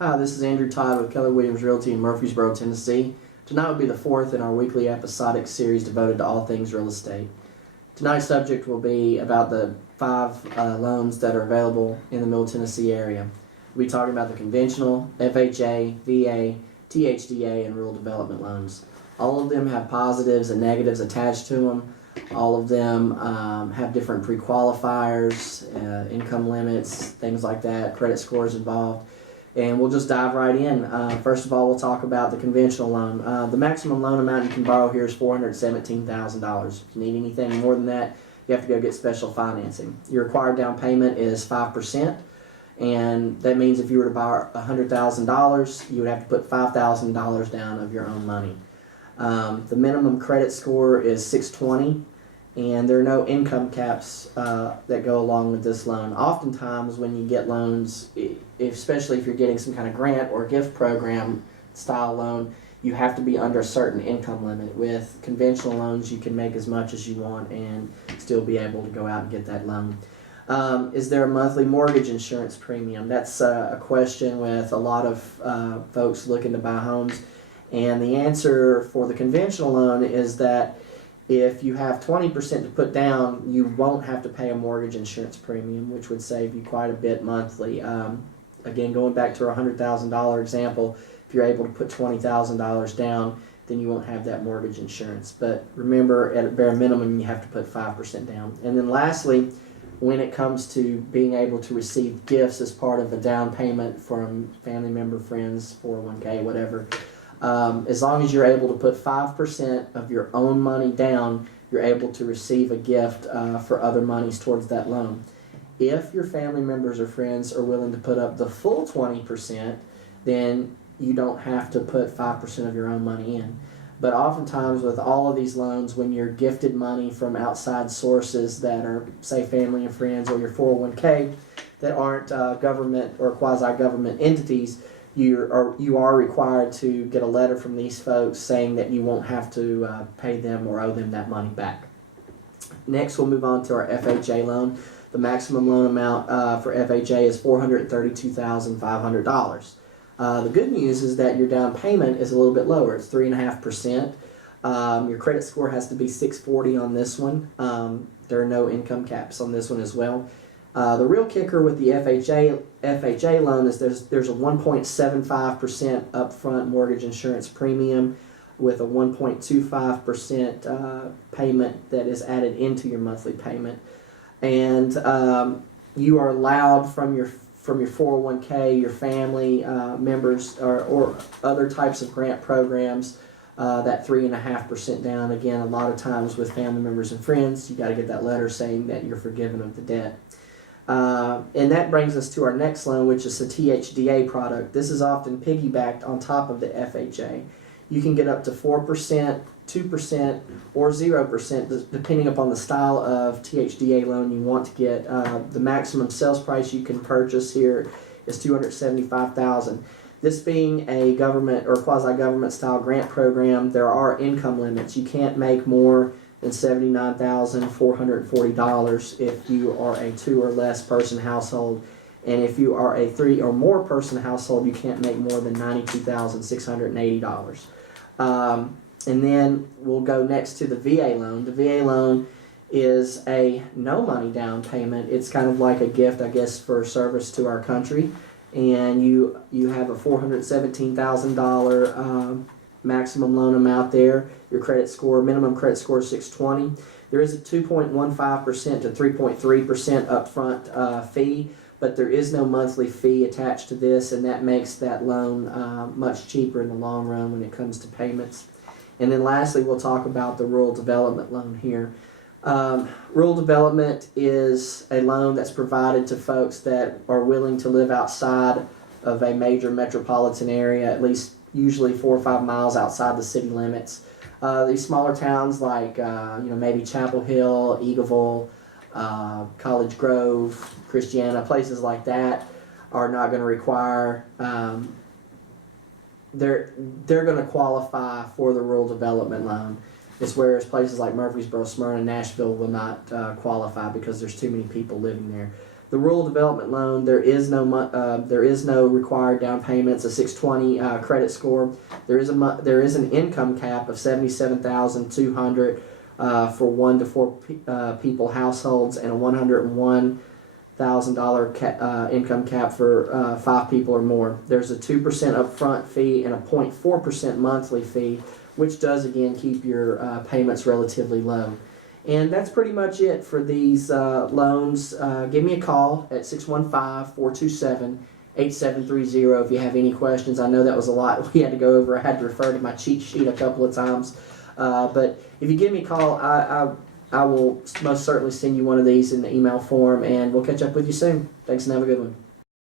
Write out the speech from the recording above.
Hi, this is Andrew Todd with Keller Williams Realty in Murfreesboro, Tennessee. Tonight will be the fourth in our weekly episodic series devoted to all things real estate. Tonight's subject will be about the five loans that are available in the Middle Tennessee area. We'll be talking about the conventional, FHA, VA, THDA, and rural development loans. All of them have positives and negatives attached to them. All of them have different pre-qualifiers, income limits, things like that, credit scores involved. And we'll just dive right in. First of all, we'll talk about the conventional loan. The maximum loan amount you can borrow here is $417,000. If you need anything more than that, you have to go get special financing. Your required down payment is 5%, and that means if you were to borrow $100,000, you would have to put $5,000 down of your own money. The minimum credit score is 620, and there are no income caps that go along with this loan. Oftentimes when you get loans, especially if you're getting some kind of grant or gift program style loan, you have to be under a certain income limit. With conventional loans, you can make as much as you want and still be able to go out and get that loan. Is there a monthly mortgage insurance premium? That's a question with a lot of folks looking to buy homes. And the answer for the conventional loan is that if you have 20% to put down, you won't have to pay a mortgage insurance premium, which would save you quite a bit monthly. Again, going back to our $100,000 example, if you're able to put $20,000 down, then you won't have that mortgage insurance. But remember, at a bare minimum, you have to put 5% down. And then lastly, when it comes to being able to receive gifts as part of a down payment from family member, friends, 401k, whatever, as long as you're able to put 5% of your own money down, you're able to receive a gift for other monies towards that loan. If your family members or friends are willing to put up the full 20%, then you don't have to put 5% of your own money in. But oftentimes with all of these loans, when you're gifted money from outside sources that are, say, family and friends, or your 401k that aren't government or quasi-government entities, you are required to get a letter from these folks saying that you won't have to pay them or owe them that money back. Next, we'll move on to our FHA loan. The maximum loan amount for FHA is $432,500. The good news is that your down payment is a little bit lower. It's 3.5%. Your credit score has to be 640 on this one. There are no income caps on this one as well. The real kicker with the FHA loan is there's a 1.75% upfront mortgage insurance premium with a 1.25% payment that is added into your monthly payment. And you are allowed from your 401k, your family members, or other types of grant programs, that 3.5% down. Again, a lot of times with family members and friends, you got to get that letter saying that you're forgiven of the debt. And that brings us to our next loan, which is the THDA product. This is often piggybacked on top of the FHA. You can get up to 4%, 2%, or 0%, depending upon the style of THDA loan you want to get. The maximum sales price you can purchase here is $275,000. This being a government or quasi-government style grant program, there are income limits. You can't make more than $79,440 if you are a 2 or less person household. And if you are a 3 or more person household, you can't make more than $92,680. And then we'll go next to the VA loan. The VA loan is a no money down payment. It's kind of like a gift, I guess, for service to our country. And you have a $417,000 maximum loan amount there. Your credit score, minimum credit score is 620. There is a 2.15% to 3.3% upfront fee, but there is no monthly fee attached to this, and that makes that loan much cheaper in the long run when it comes to payments. And then lastly, we'll talk about the rural development loan here. Rural development is a loan that's provided to folks that are willing to live outside of a major metropolitan area, at least usually 4 or 5 miles outside the city limits. These smaller towns like maybe Chapel Hill, Eagleville, College Grove, Christiana, places like that are not going to require, they're going to qualify for the rural development loan. It's whereas places like Murfreesboro, Smyrna, Nashville will not qualify because there's too many people living there. The rural development loan, there is no required down payment. It's a 620 credit score. There is an income cap of 77,200 for 1 to 4 people households, and a $101,000 income cap for 5 people or more. There's a 2% upfront fee and a 0.4% monthly fee, which does again keep your payments relatively low. And that's pretty much it for these loans. Give me a call at 615-427-8730 if you have any questions. I know that was a lot we had to go over. I had to refer to my cheat sheet a couple of times. But if you give me a call, I will most certainly send you one of these in the email form, and we'll catch up with you soon. Thanks, and have a good one.